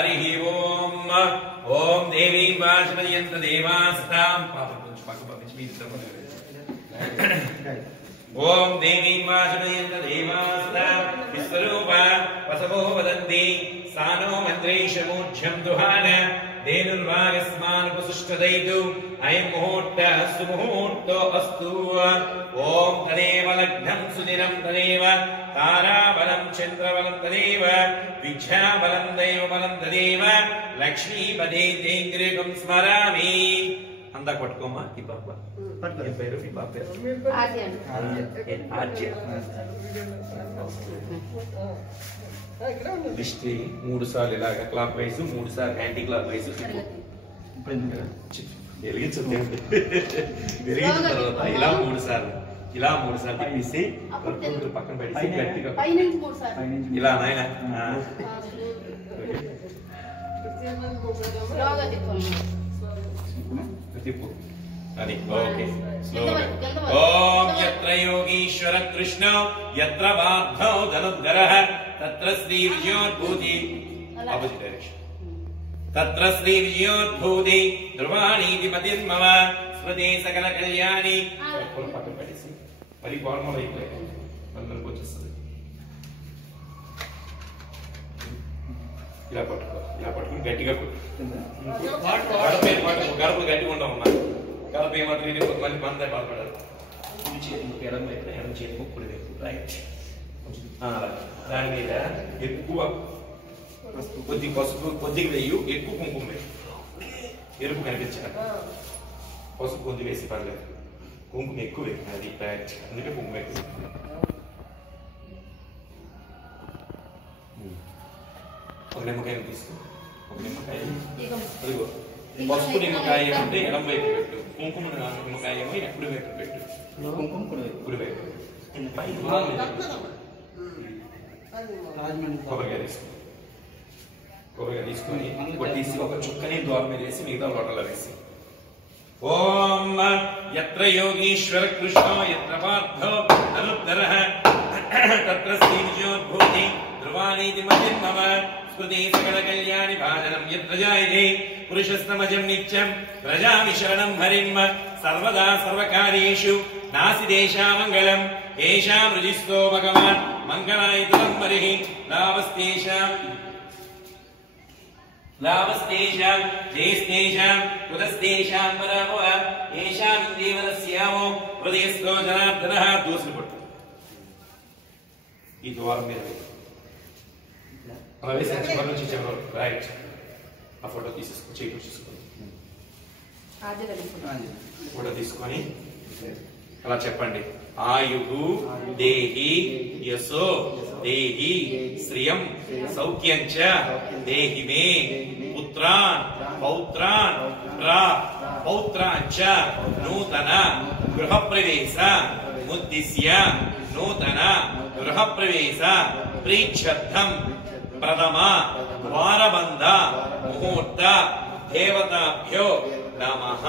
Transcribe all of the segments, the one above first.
హరి ఓం ఓం దేవీ వాచమయంత దేవాస్తాం పాపం కొంచెం పక్క పంపించి మీ ఓం దేవీ వాచమయంత దేవాస్తాం విశ్వరూప వసవో వదంతి సానో మంత్రైషమూఢ్యం దుహాన धेनुर्वागस्मानुपसुष्टदैतु अयं मुहूर्तः सुमुहूर्तो अस्तु ओम तदेव लग्नं सुदिनं तदेव ताराबलं चन्द्रबलं तदेव विद्याबलं दैवबलं तदेव लक्ष्मीपदे तेन्द्रिकं स्मरामि अंदा पట్టుకోమా ఈ పాప పట్టుకో పేరు ఈ పాప పేరు ఆర్య ఆర్య దృష్టి 3 సార్లు ఇలాగా క్లాక్ వైస్ 3 సార్లు యాంటీ క్లాక్ వైస్ వెలిగించండి వెలిగించిన తర్వాత ఇలా 3 సార్లు తిప్పేసి పక్కన పెట్టి గట్టిగా ఇలా నాయన తిప్పు అది ఓకే స్లోగా ఓం యత్ర యోగీశ్వర కృష్ణ యత్ర బాధౌ ధనుర్ధరః తత్ర శ్రీ విజయోద్భూతి ఆపోజిట్ డైరెక్షన్ తత్ర శ్రీ విజయోద్భూతి ధ్రువాణీతి మతిర్మమ స్మృతి సకల కళ్యాణి పక్కన పెట్టేసి మరి ఫార్మల్ అయిపోయి అందరికి వచ్చేస్తుంది ఇలా పట్టుకుని గట్టిగా కొట్టు గడపలు గట్టిగా ఉండవమ్మా గడప ఏమాత్రం ఇది కొంతమంది మంది బాధపడారు ఇది చేతి ఎడం వైపు ఎడం చేతి కుడి వైపు రైట్ దాని మీద ఎక్కువ కొద్ది పసుపు కొద్దిగా వేయు ఎక్కువ కుంకుమ వేయు ఎరుపు కనిపించాలి పసుపు కొద్ది వేసి పర్లేదు కుంకుమ ఎక్కువ వేయి అది రైట్ అందుకే కుంకుమ ఎక్కువ ఒక నిమ్మకాయ తీసుకో ఒక నిమ్మకాయ అదిగో పసుపు నిమ్మకాయ అంటే ఎడం వైపు పెట్టు కుంకుమ నిమ్మకాయ ఏమో కుడి వైపు పెట్టు కుంకుమ కుడి వైపు కొబ్బరిగా తీసుకొని కొట్టేసి ఒక చుక్కని ద్వారం మీద వేసి మిగతా లోటలో వేసి ఓం యత్ర యోగీశ్వర కృష్ణ యత్ర పార్థో ధనుర్ధరః తత్ర శ్రీ విజయోద్భూతి ధ్రువాణీతి మతిర్మమ స్మృతి సకల కళ్యాణి భాజనం యత్ర జాయతే పురుషస్తమజం నిత్యం ప్రజామి శరణం హరిం సర్వదా సర్వకార్యేషు నాసి దేశా మంగళం ఏషాం రుజిస్తో భగవాన్ మంగళాయతులం హరిః లాభస్తేషాం జయస్తేషాం కుతస్తేషాం పరాభవ ఏషాం దేవరస్యామో హృదయస్థో జనార్దనః దోసులు పట్టు ఈ ద్వారం మీద అలా వేసి చివరి నుంచి చివరి రైట్ ఆ ఫోటో తీసేసుకో చేయి చూసుకో ఫోటో తీసుకొని అలా చెప్పండి ఆయుః దేహి యశో దేహి శ్రియం సౌఖ్యం చ దేహి మే పుత్రాన్ పౌత్రాన్ పౌత్రాన్ చ నూతన గృహప్రవేశ ముద్దిశ్య నూతన గృహప్రవేశ ప్రీత్యర్థం ప్రథమ ద్వారబంధ ముహూర్త దేవతాభ్యో నమః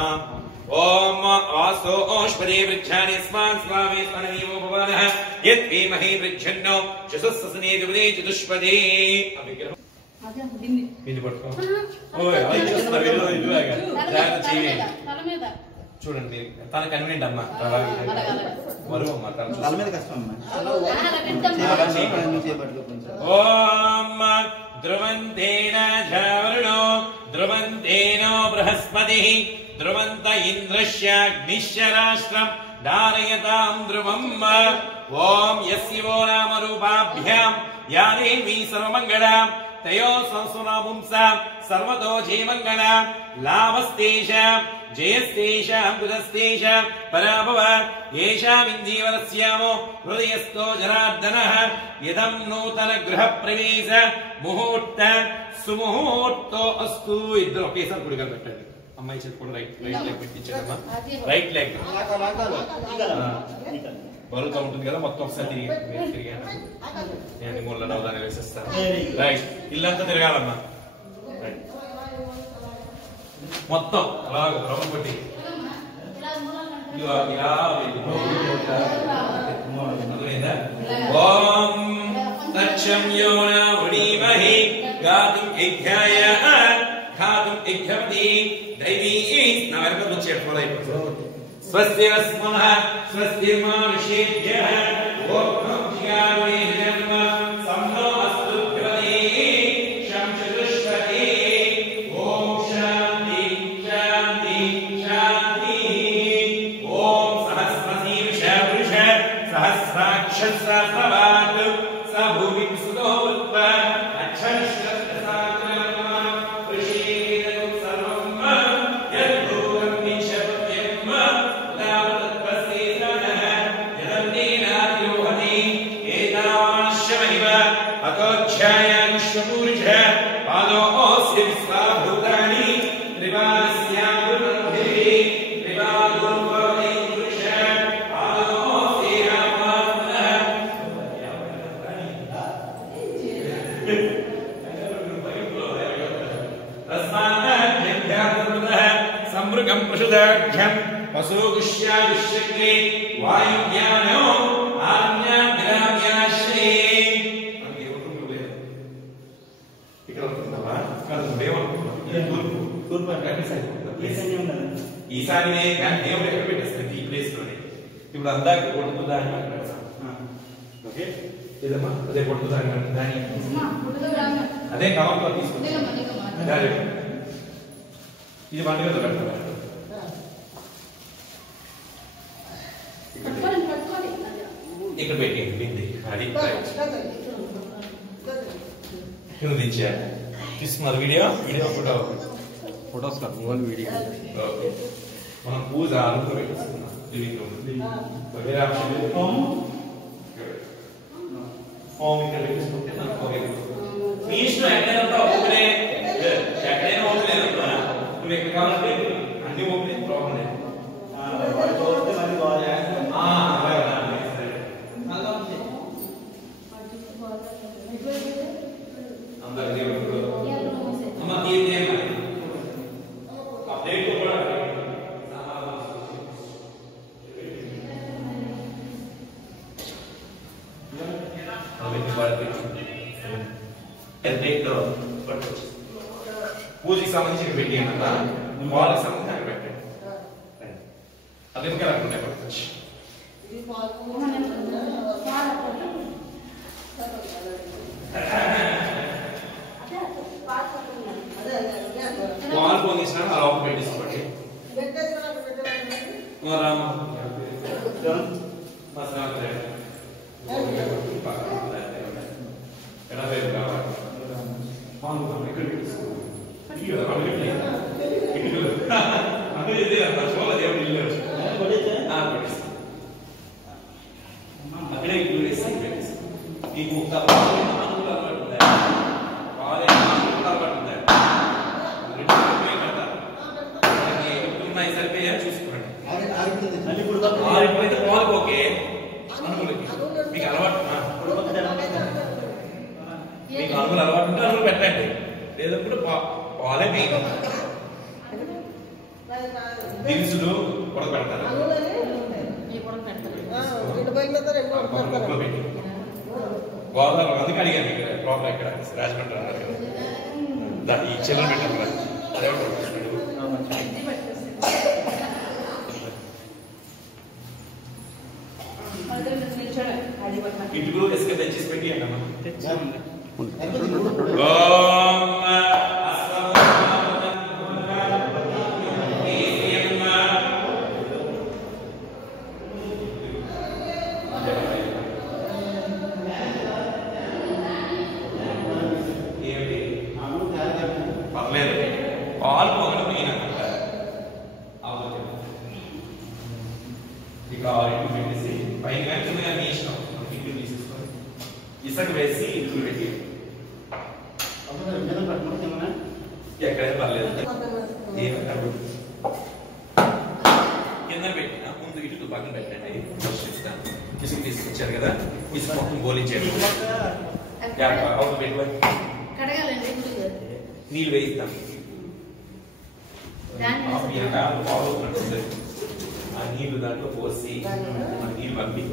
ओम आसो ओष्पदे वृक्षाणि स्मान् स्वामे स्मरणीयो भवानः यद्वीमहे वृक्षन्नो चतुस्ससने दुवदे चतुष्पदे आजा बिंदी पड़को ओए आई చూస్తున్నారు వీళ్ళు ఇలాగా జాగ్రత్త చేయండి తల మీద చూడండి తన కన్వీనియంట్ అమ్మా వరువు అమ్మా తల మీద కష్టం అమ్మా ఓం ధ్రువంతేన ఝావరుణో ధ్రువంతేనో బృహస్పతిః ధ్రువంత ఇంద్రశ్యాగ్నిశ్చ రాష్ట్రం ధారయతాం ధ్రువం ఓం యస్యో నామ రూపాభ్యాం యా దేవీ సర్వమంగళాం తయో సంసునాముంసాం సర్వతో జయమంగళాం లాభస్తేషాం జయస్తేషాం కుతస్తేషాం పరాభవ ఏషాం ఇంజీవరస్యామో హృదయస్థో జనార్దనః యదం నూతన గృహ ప్రవేశ ముహూర్త సుముహూర్తో అస్తు ఇద్దరు ఒకేసారి కుడిగా పెట్టండి అమ్మాయి చేతి కూడా రైట్ లెగ్ పెట్టించడమ్మా రైట్ లెగ్ బరువుగా ఉంటుంది కదా మొత్తం ఒకసారి తిరిగాను నేను మూల నవదాన్ని వేసేస్తాను రైట్ ఇల్లంతా తిరగాలమ్మా మొత్తం అలాగ రౌండ్ కొట్టి ఓం తచ్చం యో న వృణీమహి గాతుం యజ్ఞాయ ఖాతుం యజ్ఞవతి దైవీ నవరకం వచ్చేది ఫాలో అయిపోతుంది స్వస్తి వస్మః స్వస్తి మానుషేభ్యః ఓం జ్ఞానేన సన్నో అస్తు భవతి శంచతుష్పతి ఓం శాంతి శాంతి శాంతి ఓం సహస్రశీర్ష పురుష సహస్రాక్ష సహస్రవాత్ స భూమి సుతో ఉత్ప పశుదాఢ్యం పశుగుష్యాగుష్యగ్ని వాయుజ్ఞానో ఆజ్ఞాగ్రామ్యాశ్రీ ఇక్కడ ఉంటుందమ్మా కాదు ఈశాన్యే కానీ దేవుడు ఎక్కడ పెట్టేస్తుంది ఈ ప్లేస్ లోనే ఇప్పుడు అందాక కొడుతుందా అని ఓకే ఏదమ్మా అదే కొడుతుందా దాని అదే కవర్లో తీసుకుంది ఇది వంటగది పెడతారు ఇక్కడ పెట్టి బింది అది కింద దించా తీసుకున్నారు వీడియో వీడియో ఫోటో ఫోటోస్ కాదు వీడియో మనం పూజ అనుకో పెట్టేస్తున్నాం మీ ఇష్టం ఎక్కడైనా ఓపెనే ఎక్కడైనా ఓపెన్ నువ్వు ఎక్కడ కావాలంటే అన్ని ఓపెన్ ప్రాబ్లం లేదు పూజకి సంబంధించి పెట్టి అన్నదా వాళ్ళకి సంబంధించి పెట్టండి అది ఇంకా రాకుండా పెట్టచ్చు పాలు పొందించిన అలా ఒక పెట్టేసుకోండి రామా అక్కడే మీకు సరిపోయా చూసుకోండి పాలు ఓకే అనుకులకి మీకు అలవాటు మీకు అనుకులు అలవాటు ఉంటే అనుకులు పెట్టండి లేదప్పుడు పాలే మీకు దినుసులు ఉడకబెడతారు గోదావరి అందుకే అడిగాను ఇక్కడ ప్రాబ్లం ఇక్కడ రాజమండ్రి అన్నారు కదా ఈ చెల్లెలు పెట్టారు కదా అదే ఇటుకు ఇసుక తెచ్చేసి పెట్టి అన్నమా పర్లేదు పాలు పొగడం అయినట్ట ఇక ఇంటి పెట్టేసి పైన కింద మీ ఇష్టం ఇంటి తీసేసుకొని ఇసుక వేసి ఇంట్లో పెట్టి ఎక్కడైనా పర్లేదు కింద పెట్టిన ముందు ఇటు పక్కన పెట్టండి ఇసుక తీసుకొచ్చారు కదా ఇసుక మొత్తం గోలించారు అవును పెట్టుకో నీళ్ళు వేయిస్తాం ఆ నీళ్లు దాంట్లో పోసి నీళ్ళు పంపి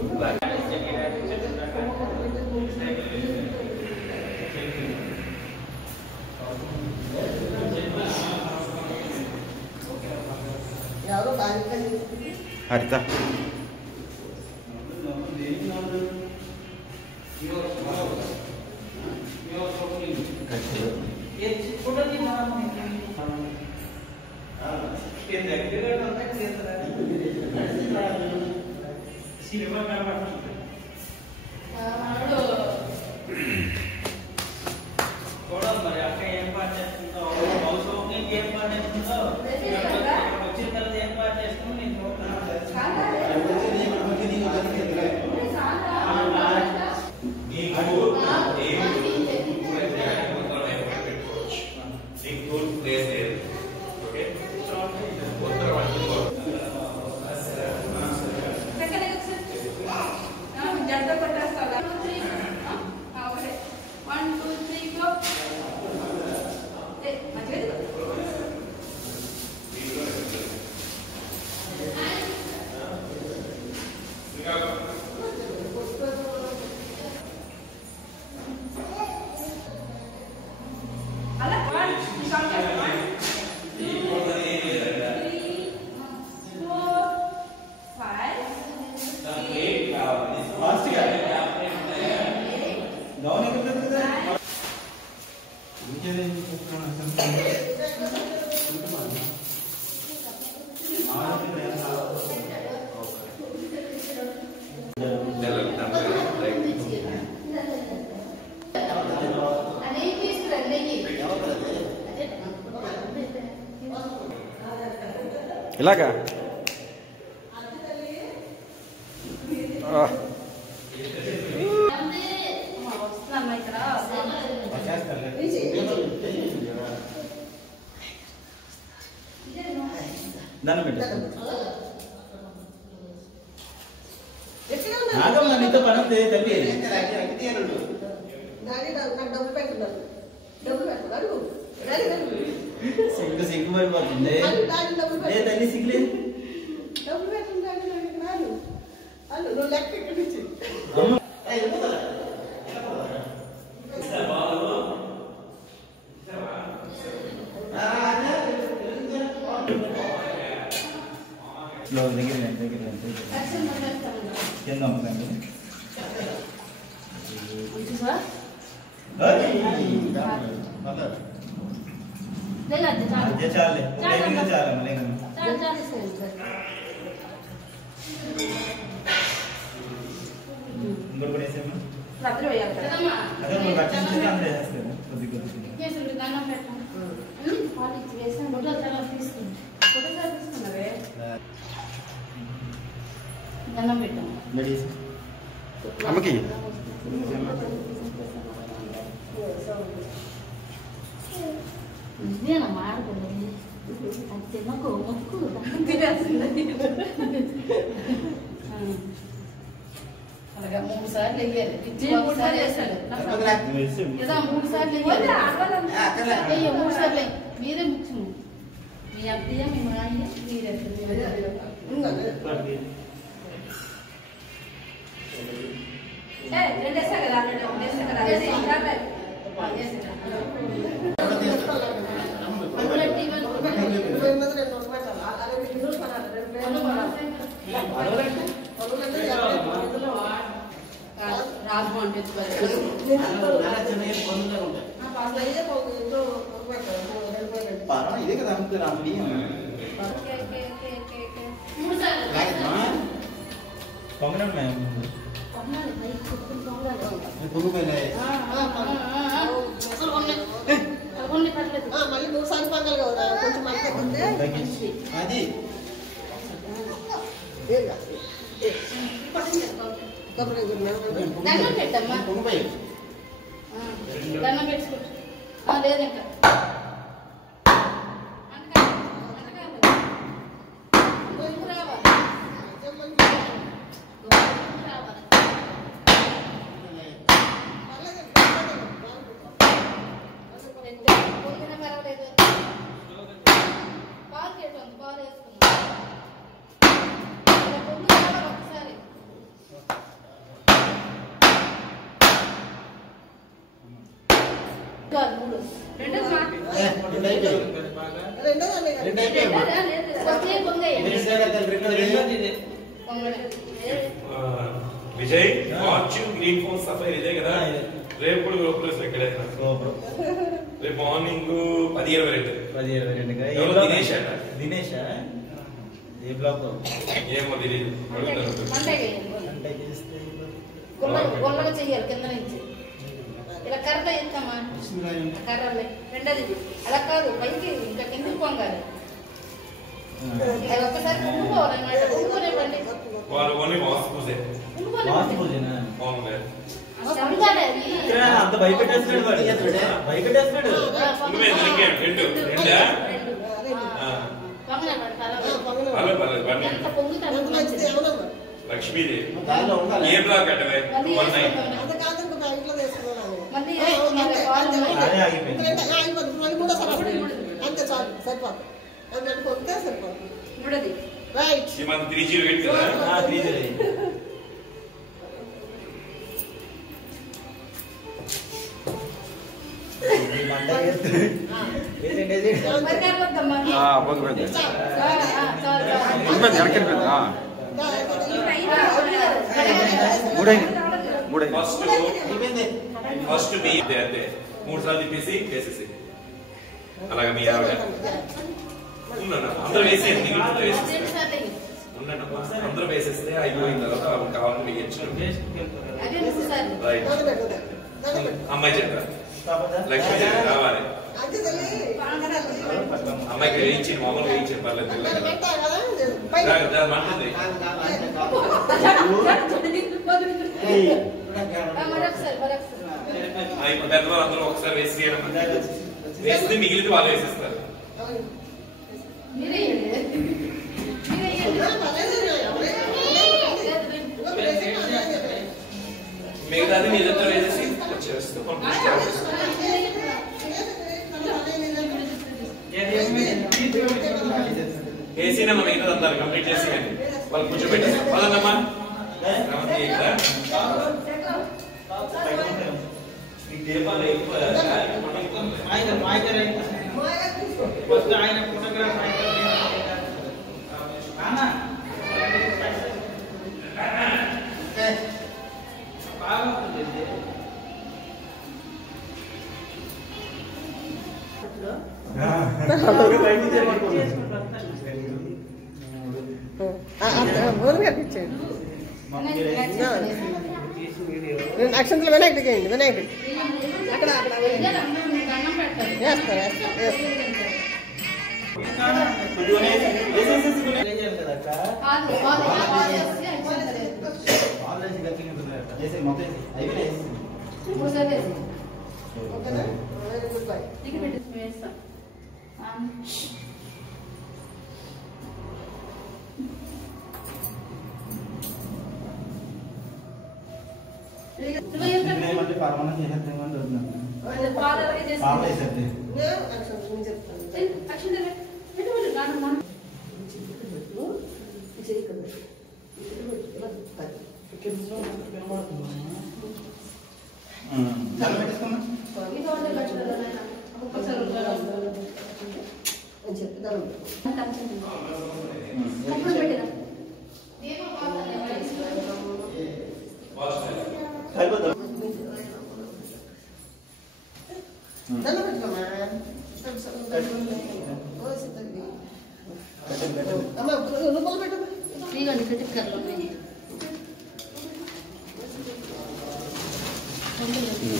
హరిత మరి అక్క ఏం పాట చేస్తుందో అవసరం ఏం పాట చేస్తుందో వచ్చిన తర్వాత ఏం పాట చేస్తుందో నేను ఇలాగా దాన్ని పెట్టేస్తాను నీతో పని తప్పి సిగ్గు సిగ్గు పడిపోతుంది తల్లి సిగ్గులేదు దగ్గర కింద అమ్ముతాండి చాలే చాలా ఇంకోటి కూడా వేసేమ్మా అదే నువ్వు రక్షించి అందరూ వేసేస్తాను కొద్ది అమ్మకి అలాగా 3 సార్లు వెయ్యాలి 3 సార్లు వేస్తాడు 3 సార్లు వెయ్యాలి 3 సార్లు మీరే ముఖ్యం మీ అత్తయ్య మీ మాయ మీరే ఇదే కదా పొంగడం మళ్ళీ 3 సార్లు పొంగల్ కదా కొంచెం అది దండం పెట్టమ్మా దండం పెట్టుకుంటా లేదు ఇంకా మూడు Vijay fortune green phone sapphire ఇదే కదా రేపు కూడా గోపురం ఎక్కడైనా రేపు మార్నింగ్ 10:22 దినేష్ అంట దినేష్ ఏ బ్లాక్ ఏమో తెలియదు గొల్లగా చెయ్యాలి కింద నుంచి ఇలా కర్ర ఎత్తమ్మా కర్రలే రెండోది అలా కాదు పైకి ఇంకా కిందికి పొంగాలి అది ఒక్కసారి కుండుకోవాలన్నమాట కుండుకోలేవండి వాళ్ళు ఓన్లీ వాస్తు పూజ అంత భయపెట్టేస్తున్నాడు భయపెట్టేస్తున్నాడు లక్ష్మీదేవి ఏ బ్లాక్ అంటే అంతే చాలు సరిపోతుంది ఈ మంత్ 308 కదా 308 ఫస్ట్ మీ అంతే 3 సార్లు తిప్పేసి వేసేసి అలాగే మీ ఆవిడ అందరూ వేసేయండి ఉండమ్మా అందరూ వేసేస్తే అయిపోయిన తర్వాత కావాలని వేయచ్చు అమ్మాయి చెప్పారు లక్ష్మీ చెప్పి రావాలి అమ్మాయికి వేయించి మామూలుగా వేయించి పర్లేదు అంటుంది పెద్దవాళ్ళు అందరూ ఒకసారి వేసి వేస్తే మిగిలితే వాళ్ళు వేసేస్తారు మిగతాది మీ దగ్గర వేసేసి వచ్చేస్తూ వేసినమ్మా మిగతా అంతా కంప్లీట్ చేసి వాళ్ళు కూర్చోబెట్టేసి పదమ్మా దీపాలు ఎక్కువ ఆయన ఫోటోగ్రాఫ్ అక్షంతలు వినాయకుడికి వేయండి వినాయకుడి అక్కడ అక్కడ వేస్తారు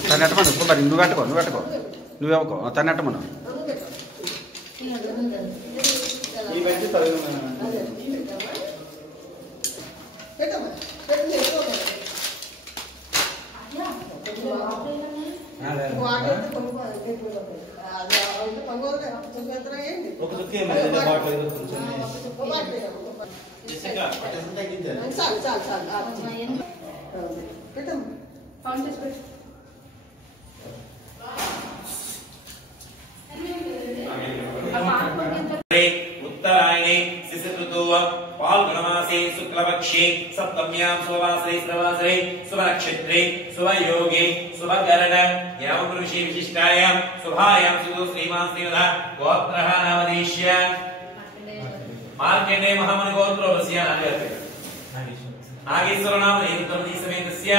తనెట్టమను మరి నువ్వు పెట్టుకో నువ్వేమో తనెట్టమను उत्तरायणे शिशिर ऋतु फाल्गुनमासे शुक्लपक्षे सप्तम्यां शुभवासरे श्रववासरे शुभनक्षत्रे शुभयोगे शुभकरण यावं ऋषि विशिष्टायां शुभायां सुदो श्रीमान् श्रीमदा गोत्रः नामधेष्य मार्कण्डेय महामुनि गोत्रोऽस्य नागेश्वर नामधेयं समेतस्य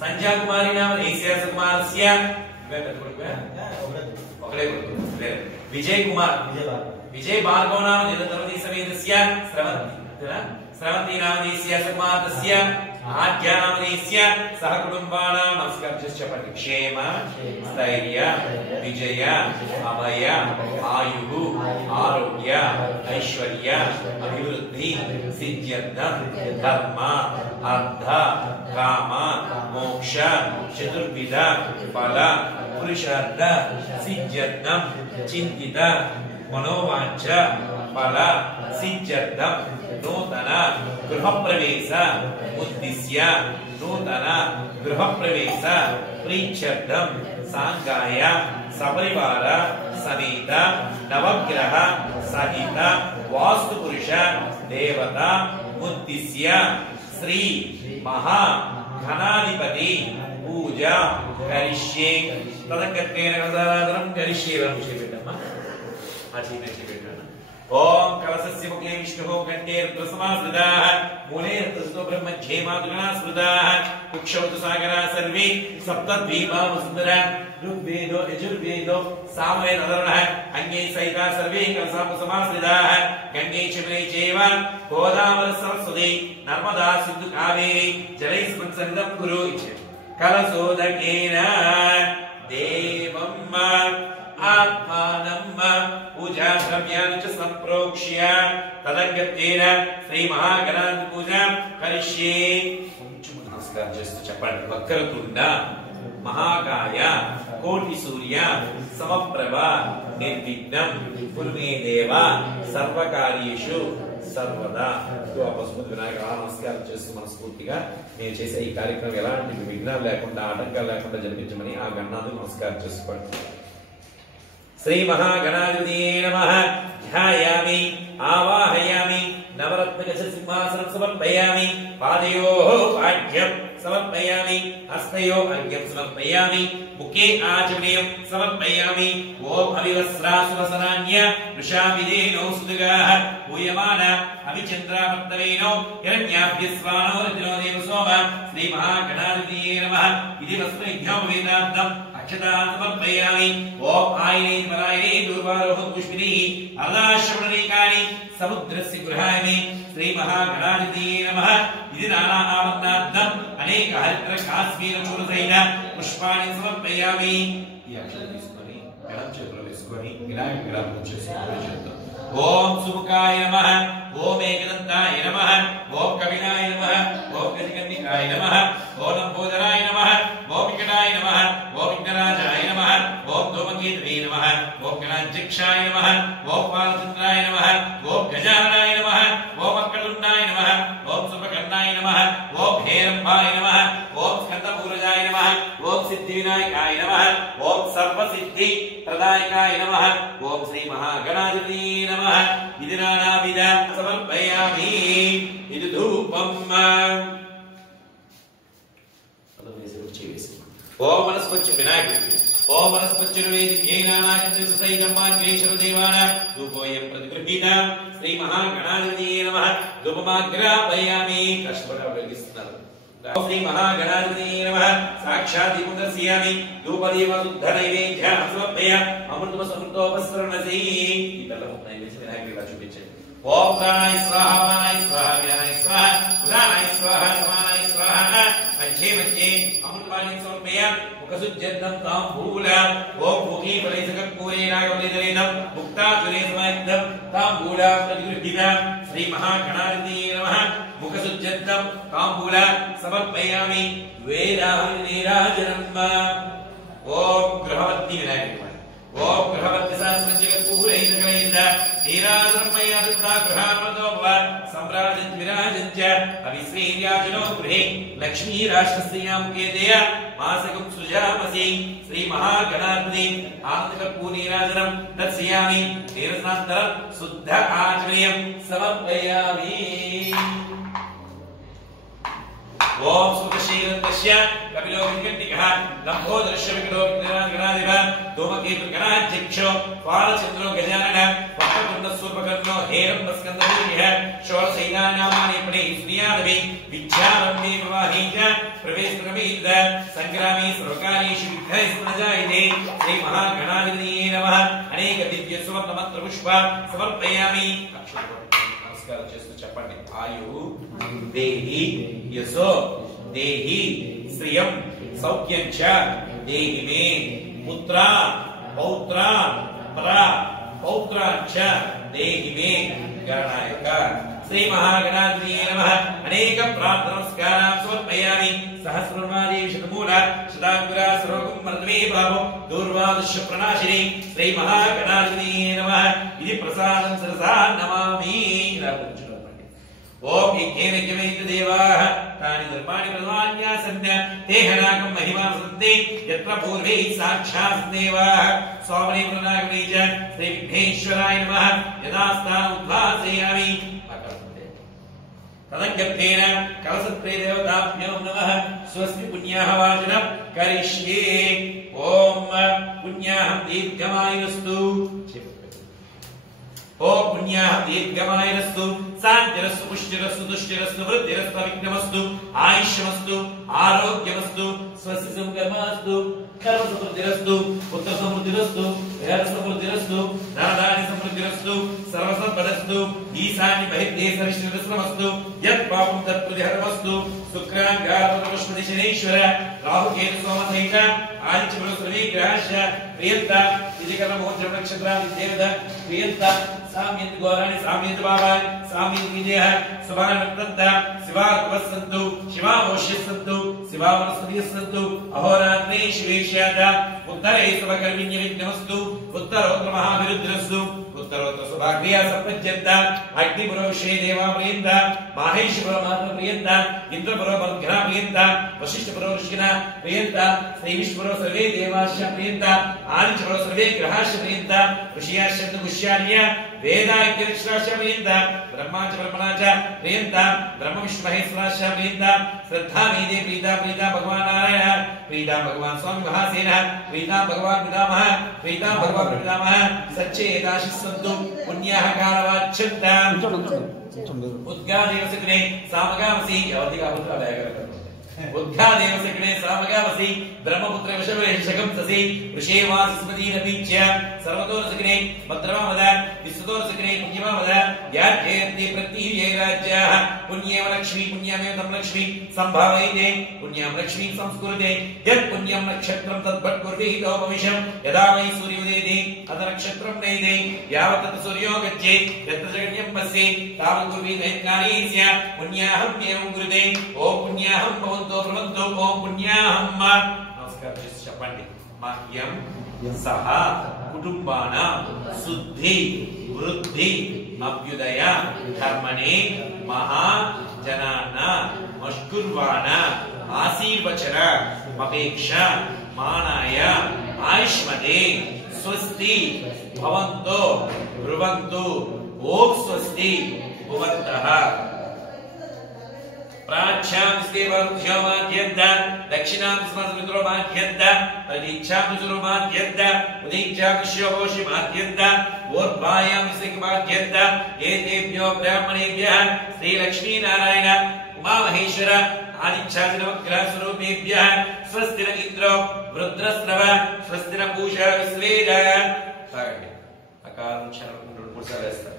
संजय कुमारी नामधेयस्य सुकुमारस्य विजय कुमार विजय भार्गव नामधेयं समेतस्य स्रवन्ती नामधेयस्य सुकुमारस्य आद्या नामधेयस्य सह कुटुम्बानां नमस्कारश्च परिक्षेम स्थैर्य विजय अभय आयुः आरोग्य ऐश्वर्य अभिवृद्धि सिद्ध्यर्थं धर्म अर्थ काम मोक्ष चतुर्विध फल पुरुषार्थ सिद्ध्यर्थं चिन्तित मनोवांछ फल सिद्ध्यर्थं नूतन गृहप्रवेश उद्दिश्य नूतन गृहप्रवेश प्रीत्यर्थं सांगाय सपरिवार समेत नवग्रह सहित वास्तुपुरुष देवता उद्दिश्य श्री महा घनाधिपति पूजा करिष्ये तदकर्तेन गदाधरं करिष्ये वंशेपेटम्मा ओम कलशस्य मुखे विष्णुः कंठे रुद्रसमाश्रिताः मूले रुद्रस्तो ब्रह्मध्ये मातुगणाश्रिताः कुक्षौ तु सागराः सर्वे सप्तद्वीपा वसुन्धरा ऋग्वेदो यजुर्वेदो सामवेद अधर्वणः अंगे सहिताः सर्वे कलशासमाश्रिताः गंगे चमने चैव गोदावरी सरस्वती नर्मदा सिन्धु कावेरी जलैस्मिन् सन्निधं कुरु कलशोदकेन देवम् आत्मानं पूजा द्रव्यानि च संप्रोक्ष्य तदङ्गत्वेन श्री महागणाधिपति पूजां करिष्ये नमस्कार చేస్తూ చెప్పండి వక్రతుండ महाकाय कोटि सूर्य समप्रभ निर्विघ्नं कुरु मे देव सर्वकार्येषु सर्वदा పశుపతి వినాయక నమస్కారం చేస్తూ మనస్ఫూర్తిగా నేను చేసే ఈ కార్యక్రమం ఎలాంటి విఘ్నాలు లేకుండా ఆటంకాలు లేకుండా జరిపించమని ఆ గణనాథుని నమస్కారం చేసుకోండి श्री महागणाधिपतये नमः ध्यायामि आवाहयामि नवरत्नकच सिंहासनं समर्पयामि पादयोः पाद्यं समर्पयामि हस्तयोः अर्घ्यं समर्पयामि मुखे आचमनीयं समर्पयामि ओम अविवस्त्रासुरसनान्य वृषाविदेनो सुदगाः पूयमान अभिचन्द्रामत्तवेनो हिरण्याभ्यस्वानो रजनो देव सोम श्री महागणाधिपतये नमः इति वस्त्रविद्यामवेदान्तम् अक्षतान् समर्पयामि ओम आयने वरायने दूर्वारोह पुष्पिनीः अर्धाश्रवणरेकानि समुद्रस्य गृहामि श्री महागणाधिपतये नमः इति नाना आमन्त्रार्थम् अनेक हरिद्र काश्मीर चूर्णसहित पुष्पाणि समर्पयामि ఈ అక్షరం తీసుకొని గణం చేతుల్లో వేసుకొని వినాయక విగ్రహం చేసుకుంటూ ఓం సుముఖాయ నమః ఓం ఏకదంతాయ నమః ఓం కవినాయ నమః ఓం గజకర్ణికాయ నమః ఓం లంబోదరాయ నమః ఓం వికటాయ నమః ఓం విఘ్నరాజాయ నమః ఓం ధూమకేతవే నమః ఓం గణాధ్యక్షాయ నమః ఓం బాలచంద్రాయ నమః ఓం గజాననాయ నమః ఓం అక్కడున్నాయ నమః ఓం సుభకర్ణాయ నమః ఓం హేరంబాయ నమః ఓం స్కందపూరజాయ నమః ఓం సిద్ధివినాయకాయ నమః ఓం సర్వసిద్ధి ప్రదాయకాయ నమః ఓం శ్రీ మహాగణాధిపతయే నమః ఇది నానావిధ సమర్పయామి ఇది ధూపం ఓం వనస్పతి వినాయకుడికి ఓం వనస్పతి వేదికేనానాగేశ్వరదేవాన ధూపోయం ప్రతిగృహీత శ్రీ మహాగణాధిపతయే నమః ధూపమాగ్రాపయామి కష్టపడి వెలిగిస్తున్నారు श्री महागणाधिपतये नमः साक्षात् दीपं दर्शयामि धूपदीप शुद्ध नैवेद्यं समर्पयामि अमृतम समृतोपस्मरणसि इदल्ला नैवेद्य विनायकुడిగా చూపించండి ఓం ప్రాణాయ స్వాహా వానాయ స్వాహా వ్యానాయ స్వాహా ఉదానాయ స్వాహా సమానాయ స్వాహా మధ్యే మధ్యే అమృతవాణి సమర్పయామి ముఖసుజ్జంతం తాంబూలం ఓం ముఖీ ఫలైసకర్పూరేణాగమనిదరేణం ముక్తాచురే సమాయుక్తం తాంబూలం ప్రతిగృహీతం శ్రీ మహాగణాధిపతయే నమః मुखसुज्जन्तं तांबूल समर्पयामि वेदाहुं नीराजनं ओम गृहवत्ति विनायक ओम गृहवत्ति सहस्रजगत्पूरैर्नगरैर्द नीराजनं मया दत्ता गृहामृतो भव सम्राजन् विराजन् च अविश्रीर्याजनो गृहे लक्ष्मी राष्ट्रस्यां मुखे देय మాసకం సృజామసి శ్రీ మహాగణాధిపతి ఆనందకర్పూరీరాజనం దర్శయామి తీరసాంతరం శుద్ధ ఆచమయం సమర్పయామి. ఓం సుఖశీలంతస్య కపిలో వికంటికః లంబోదరస్య వికటో విఘ్నాధిప ధూమకేతు గణాధ్యక్షో పాలచంద్రో గజానన వక్రతుండ సూర్పకర్ణో హేరంబ స్కందపూర్యః షోడశైనానామాని పడే శ్రీయాదవి విద్యారంభే ప్రవాహే చ ప్రవేశక్రమేంద్ర సంగ్రామే సర్వకార్యేషు విఘ్నైస్మజాయతే శ్రీ మహాగణాధిపతయే నమః. అనేక దివ్య సువర్ణ మంత్ర పుష్ప సమర్పయామి. నమస్కారం చేస్తూ చెప్పండి. ఆయు దేహి యశో దేహి శ్రియం సౌఖ్యం చ దేహి మే పుత్ర పౌత్ర పర పౌత్ర చ దేహి మే గణాయక. శ్రీ మహాగణాధిపతయే నమః. అనేక ప్రార్థన నమస్కారం సమర్పయామి. సహస్రనామదేవి శతమూల శతాంకుర సర్వగం మర్దమే భావం దూర్వాదుష్య ప్రణాశిని శ్రీ మహాగణాధిపతయే నమః. ఇది ప్రసాదం సరసా నమామి. ఓం యజ్ఞేన దేవాః తాని ధర్మాణి ప్రధాన్యాసన్య తేహనాకం మహిమాసంతే యత్ర పూర్వే సాక్షాత్ దేవాః స్వామినే ప్రణామమే చ శ్రీ విఘ్నేశ్వరాయ నమః. యథాస్థానం ఉద్వాసయామి. తదంగత్వేన కలసత్రే దేవతాభ్యో నమః. స్వస్తి పుణ్యాః వాచనం కరిష్యే. ఓం పుణ్యాః దీర్ఘమాయుస్తు. ఓం పుణ్యాః దీర్ఘమాయుస్తు శాంతిరస్తు పుష్టిరస్తు దుష్టిరస్తు వృద్ధిరస్తు విఘ్నమస్తు ఆయుష్యమస్తు ఆరోగ్యమస్తు స్వస్తి సంకర్మస్తు కర్మ సమృద్ధిరస్తు పుత్ర సమృద్ధిరస్తు వేద సమృద్ధిరస్తు ధనధాన్య సమృద్ధిరస్తు సర్వ సంపదస్తు ఈశాన్య బహిర్దే సరిష్ఠిరస్తమస్తు యత్ పాపం తత్ ప్రతిహతమస్తు. శుక్రాంగారపరమస్పతి శనీశ్వర రాహుకేతు సోమసైత ఆదిత్య బృహస్పతి గ్రహాశ ప్రియంత విధికరణ మోక్ష నక్షత్రాది దేవత ప్రియంత సామ్యంత గోరాణి సామ్యంత బాబాని సామ్యంత విజయ సుభాన విప్రంత శివార్పస్సంతు శివామోష్యస్సంతు శివావనస్పతిస్సంతు అహోరాత్రే శివేశ్యాద ఉత్తరే శుభకర్మిణ్య విఘ్నమస్తు ఉత్తరోత్తర మహావిరుద్రస్తు ఉత్తరోత్తర శుభాక్రియా సంపద్యంత అగ్నిపురోషే దేవా ప్రియంత మాహేశ్వర మాత్ర ప్రియంత ఇంద్రపురో మధ్యనా ప్రియంత వశిష్ఠపురో ఋషిన ప్రియంత శ్రీ విష్ణుపురో సర్వే దేవాశ్చ ప్రియంత ఆదిత్యపురో సర్వే గ్రహాశ్చ ప్రియంత ఋషియాశ్చ గుష్యాన్య వేదాఖ్యక్షరాశ్చ ప్రియంత బ్రహ్మాచ బ్రహ్మణాచ ప్రియంత బ్రహ్మ విష్ణు మహేశ్వరాశ్చ ప్రియంత శ్రద్ధా మేదే ప్రీతా ప్రీతా భగవాన్ నారాయణ ప్రీతా భగవాన్ స్వామి మహాసేన ప్రీతా భగవాన్ పితామహ ప్రీతా భగవాన్ పితామహ సచ్చేదాశిస్సంతు పుణ్యాః కాలవాచ్యంతాం. ఉద్గాదేవసగ్నే సామగామసి అవధిగా పుత్ర వేగరక ఉద్గాదేవసగ్నే సామగామసి బ్రహ్మపుత్ర విషవేషకం ససి ఋషేవాసిస్మదీనపీచ్య సర్వతోరసగ్నే భద్రమామద విశ్వతోరసగ్నే పుణ్యమామద యాజ్ఞేయంతి ప్రత్యహే రాజ్యాః పుణ్యేవ లక్ష్మీ పుణ్యమేవ తం లక్ష్మీ సంభావయతే పుణ్యం లక్ష్మీ సంస్కృతే యత్ పుణ్యం నక్షత్రం తద్భట్కుర్వీతోపవిశం యదా వై సూర్యోదయతే అత నక్షత్రం నైతే యావత్ సూర్యో గచ్చే యత్ర జగన్యం పశ్యే తావత్ కుర్వీతైత్కారీస్య పుణ్యాహం ఏవం కురుతే. ఓం పుణ్యాహం భవంతో భవంతో ఓం పుణ్యాహం. నమస్కారం చేసి చెప్పండి. మహ్యం సహ కుటుంబాన శుద్ధి వృద్ధి అభ్యుదయ కర్మణే మహా జనాన మష్కుర్వాణ ఆశీర్వచన అపేక్ష మానాయ ఆయుష్మతే స్వస్తి భవంతో బ్రువంతు. ఓం స్వస్తి భువంతః. ప్రాచ్యాం శ్రీవర్ధ్యోమాద్యంత దక్షిణాం స్మృతిరోమాద్యంత ప్రదీక్షాం సురోమాద్యంత ఉదీక్షాం శోషిమాద్యంత ఓర్వాయాం శ్రీమాద్యంత ఏతేభ్యో బ్రాహ్మణేభ్యః శ్రీ లక్ష్మీనారాయణ ఉమామహేశ్వర ఆదిత్యాదినవగ్రహ స్వరూపేభ్యః స్వస్తిన ఇంద్రో రుద్రస్రవ స్వస్తిన పూషా విశ్వేద. సాగండి. అకారం క్షరం 3 సార్లు వేస్తారు.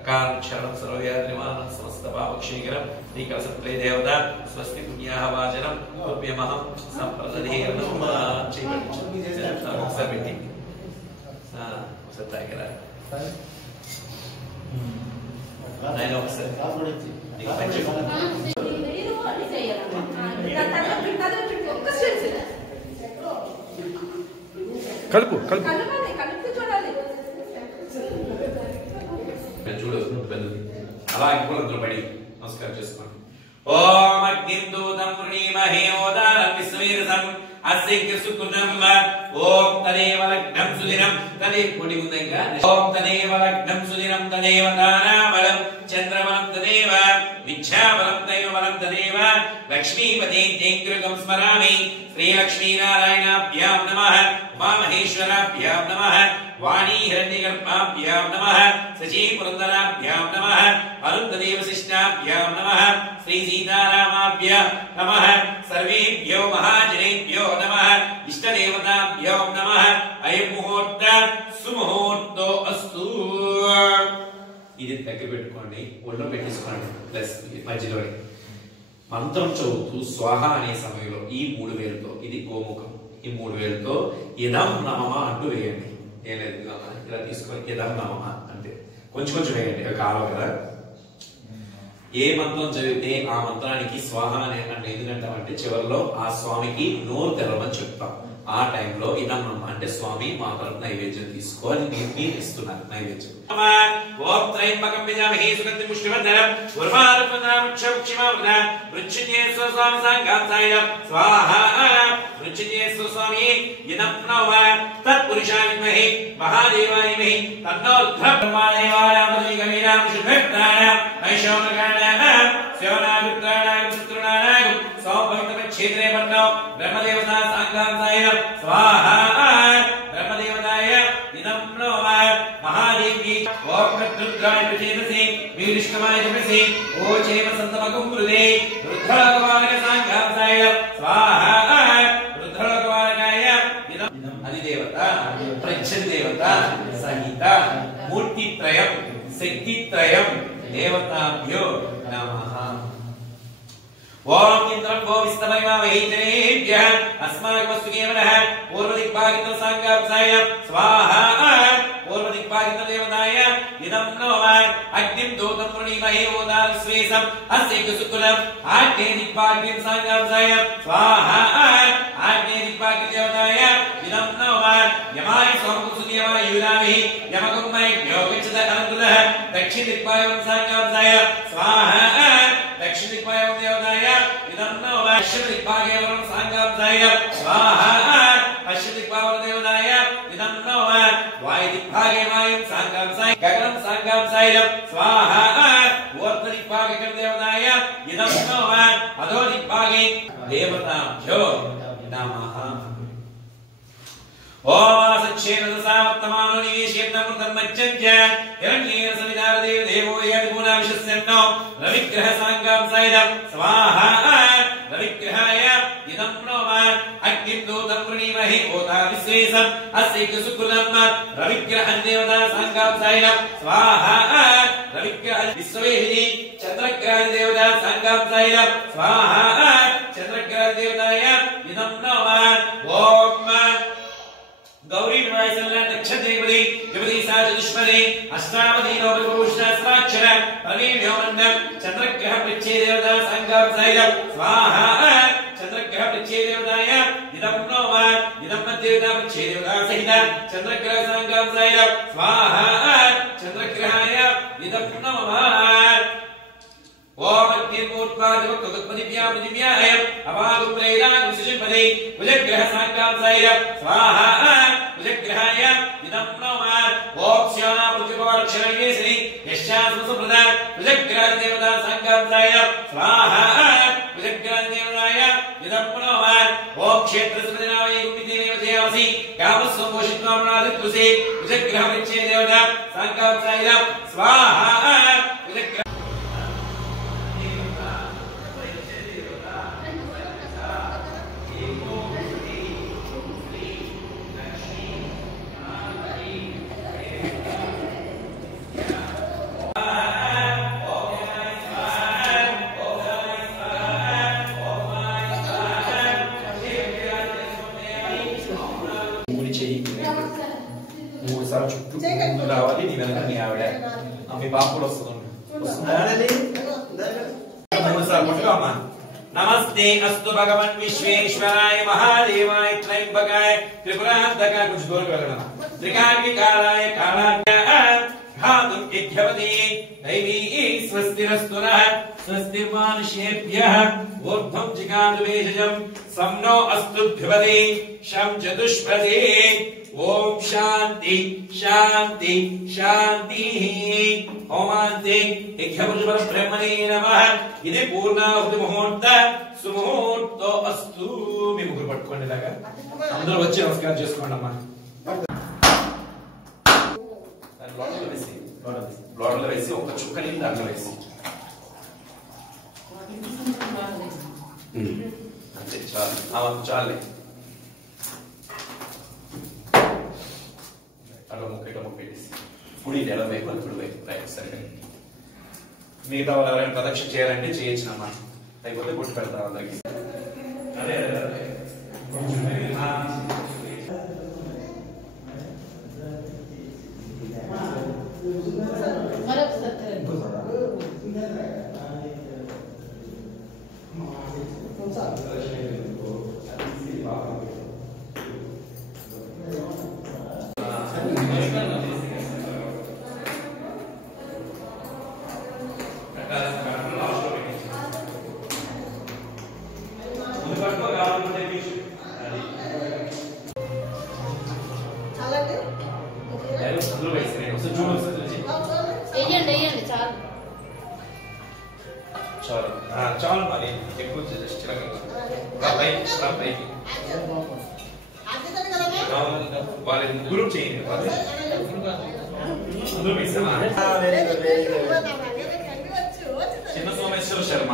అకారం క్షరం సర్వవ్యాధినివారణం సమస్త పాపక్షీకరం శ్రీకలసత్రే దేవత స్వస్తి పుణ్యాః వాచనం తుభ్యమహం సంప్రదధేయం. ఒకసారి పెట్టి ఒకసారి తాగిరా ఆయన ఒకసారి కలుపు కలుపు చూడు అలాగే కూడా పడి నమస్కారం చేసుకోండి. ఓం అగ్నిం దూతం వృణీమహే ఓదారం విశ్వేరసం అస్య సుకృతం ఓం తదేవ లగ్నం సుదినం తదే పొడి ఉందంగా ఓం తదేవ లగ్నం సుదినం తదేవ తారాబలం చంద్రబలం తదేవ విద్యాబలం దైవబలం తదేవ లక్ష్మీపదే తేంద్రగం స్మరామి శ్రీ లక్ష్మీనారాయణాభ్యాం నమః ఉమామహేశ్వరాభ్యాం నమః వాణీ హిరణ్యగర్భాభ్యాం నమః సచీ పురందరాభ్యాం నమః అరుంధదేవ శిష్టాభ్యాం నమః శ్రీ సీతారామాభ్యాం నమః సర్వేభ్యో మహాజనేభ్యో నమః ఇష్టదేవతాభ్యో నమః అయం ముహూర్త సుముహూర్తో అస్తు. ఇది దగ్గర పెట్టుకోండి, ఒళ్ళో పెట్టేసుకోండి. ప్లస్ మధ్యలో మంత్రం చదువుతూ స్వాహ అనే సమయంలో ఈ 3 వేలతో, ఇది గోముఖం, ఈ 3 వేలతో ఇదం నమః అంటూ వేయండి. ఏం లేదు, ఇలా తీసుకొని ఇదం నమః అంటే కొంచెం కొంచెం వేయండి, కాలం కదా. ఏ మంత్రం చదివితే ఆ మంత్రానికి స్వాహ అనే అంటే ఎందుకంటే చివరిలో ఆ స్వామికి నోరు తెరవని చెప్తాం. ఆ టైంలో ఇదం నమః అంటే స్వామి మా తరపు నైవేద్యం తీసుకోవాలి, మీరు ఇస్తున్నారు నైవేద్యం. ఓం త్రయంబకం విజామహే సుగంధి పుష్టివర్ధనం ఉర్వారుపదాక్షక్షిమావృత వృచ్చిన్యేశ్వర స్వామి సాంగాంసాయ స్వాహా. వృచ్చిన్యేశ్వర స్వామి ఇదం నమః తత్పురుషాయ విద్మహే మహాదేవాయ ధీమహి తన్నో బ్రహ్మదేవాయ మధుగమీనాం శుభ్రతాయ ఐశోమకాయ శివనాగుత్రాయ పుత్రునాయ సౌభవితమ క్షేత్రే వర్ణో బ్రహ్మదేవతా సాంగాంసాయ స్వాహా. బ్రహ్మదేవతాయ ఇదం నమః మహాదేవి. ఓం రుద్రాయ ప్రచేతసి వీరిష్కమాయ జపసి ఓచేమ సంతమకం కృతే రుద్రలోకవాలక సాంగాంసాయ స్వాహా. రుద్రలోకవాలకాయ ఇదం అధిదేవత ప్రత్యదేవత సహిత మూర్తిత్రయం శక్తిత్రయం దేవతాభ్యో నమః. ఓం ఇంద్రం భో విస్తమయమావహేతేభ్యః అస్మాకమస్తు కేవలః పూర్వదిక్పాగిత సాంగాంసాయ స్వాహా. పూర్వదిక్పాగిత దేవతాయ ఇదం నమః అగ్నిం దూతం వృణీమహే ఓదాం స్వేసం అస్య సుకులం ఆగ్నే దిక్పాగిత సాంగాంసాయ స్వాహా. ఆగ్నే దిక్పాగిత దేవతాయ ఇదం నమః యమాయ సోమకుసుదేవాయ యురామి యమకుమ్మై యోగచద అనంతులః దక్షిణ దిక్పాయం సాంగాంసాయ స్వాహా. దక్షిణ దిక్పాయం దేవతాయ ఇదం నమః పశ్చిమ దిక్పాగే వరం సాంగాంసాయ స్వాహా. పశ్చిమ దిక్పావన దేవతాయ ఇదం నమః వాయు దిక్పాగే వాయుం సాంగాంసాయ గగనం సాంగాంసాయ స్వాహా. ఊర్ధ్వ దిక్పాగే దేవతాయ ఇదం నమః అధో దిక్పాగే దేవతాభ్యో నమః. ఓం సచ్చేన సావత్తమానో నివేశేన్నమృతం మచ్చంచ హిరణ్యేన సవిదారదేవ దేవో యద్గుణావిశస్యన్నో రవిగ్రహ సాంగాంసాయ స్వాహా. రవిగ్రహాయ ఇదం నమః అగ్నిం దూతం వృణీమహే ఓతా విశ్వేసం అస్య సుకృతం రవిగ్రహ దేవతా సాంగాంసాయ స్వాహా. రవిగ్రహ విశ్వేహి చంద్రగ్రహ దేవతా సాంగాంసాయ స్వాహా. చంద్రగ్రహ దేవతాయ ఇదం నమః. ఓం गौरी वायसल्ला नक्षत्रेवदी युवती सा चतुष्पदे अष्टावधी नवभूषणास्त्राक्षर प्रवीण्योमन्न चंद्रग्रह पृच्छे देवता संगांसाय स्वाहा. चंद्रग्रह पृच्छे देवताय इदं नमः इदं मध्यदेवता पृच्छे देवता सहित चंद्रग्रह संगांसाय स्वाहा. चंद्रग्रहाय इदं नमः. ओम अग्निर्मूर्त्वादिवक्तुत्पदिव्याम अवागुं प्रेदागुं सुषिपदे कुजग्रह साङ्गांसाय स्वाहा. कुजग्रहाय इदं नमः. ओम श्याना पृथ्वीपवक्षरण्येश्वरी यश्चासुसुप्रदा कुजग्रह देवता साङ्गांसाय स्वाहा. कुजग्रह देवताय इदं नमः. ओम क्षेत्रस्मृतिनामये गुप्तिदेव देवसी कामस्वपोषित्वामनादित्वसे कुजग्रह वृक्षे देवता साङ्गांसाय स्वाहा. कुजग्रह చుట్టూ రావాలి. నీ వెనక నీ ఆవిడ మీ బాబు కూడా వస్తుంది. అమ్మా నమస్తే అస్తు భగవన్ విశ్వేశ్వరాయ మహాదేవాయ త్రయంబకాయ త్రిపురాంతకాయ कुछ दूर कर लेना त्रिकाग्निकाराय कालाय घातुं इत्यवति दैवी स्वस्तिरस्तु नः स्वस्तिर्मानुषेभ्यः ऊर्ध्वं जिगातु भेषजं सम्नो अस्तु ध्रुवदे शं चतुष्पदे ओम शांति शांति शांति ओमांते यज्ञपुरुष ब्रह्मणे नमः इदि पूर्णाहुति मुहूर्त सुमुहूर्तो अस्तु మీ ముగ్గురు పట్టుకోండి ఇలాగా అందరూ వచ్చి నమస్కారం చేసుకోండి అమ్మా లోటలో వేసి ఒక చుక్క నీళ్ళు దాంట్లో వేసి అంతే చాలు చాలే అలా ముక్క పెట్టేసి పుడి నెల వైపు ఇప్పుడు వైపు రైట్ సరే మిగతా వాళ్ళు ఎవరైనా ప్రదక్షిణ చేయాలంటే చేయొచ్చునమ్మా లేకపోతే గుర్తు పెడతారు అందరికి అదే చాలు మరి ఎక్కువ వాళ్ళ గ్రూప్ చేయండి చిన్న సోమేశ్వర శర్మ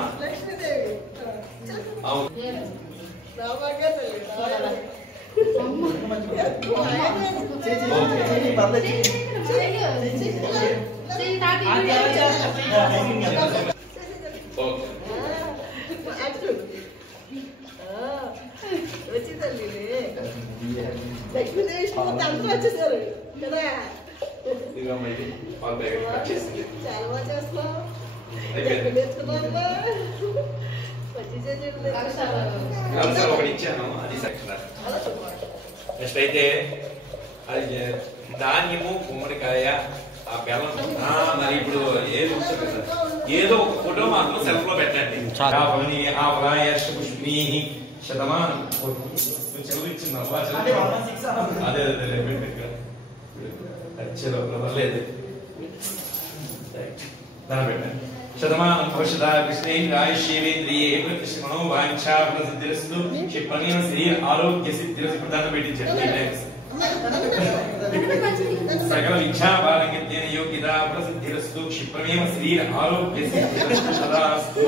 వచ్చేసారు కదా చాలా బాగా చేస్తున్నావు ఒకటి ఇచ్చాను అది సెక్షన్ నెక్స్ట్ అయితే అది ధాన్యము గుమ్మడికాయ ఆ బెల్లం మరి ఇప్పుడు ఏది ఉంటుంది కదా ఏదో ఒక ఫోటో మాత్రం సెల్ఫ్ లో పెట్టండి పుష్పీ శతమానం చదివించింది అదే లేదు దాన్ని పెట్టండి శతమానం ఔషధ కృష్ణేంద్రాయుష్యేంద్రియే ప్రతిష్ఠమనో వాంఛా ప్రసిద్ధిరస్తు క్షిప్రమేణ శరీర ఆరోగ్య సిద్ధిరస్తు ఇప్పుడు దాన్ని పెట్టించండి సకల విద్యాపారంగత్యేన యోగ్యత ప్రసిద్ధిరస్తు క్షిప్రమేణ శరీర ఆరోగ్య సిద్ధిరస్తు సదాస్తు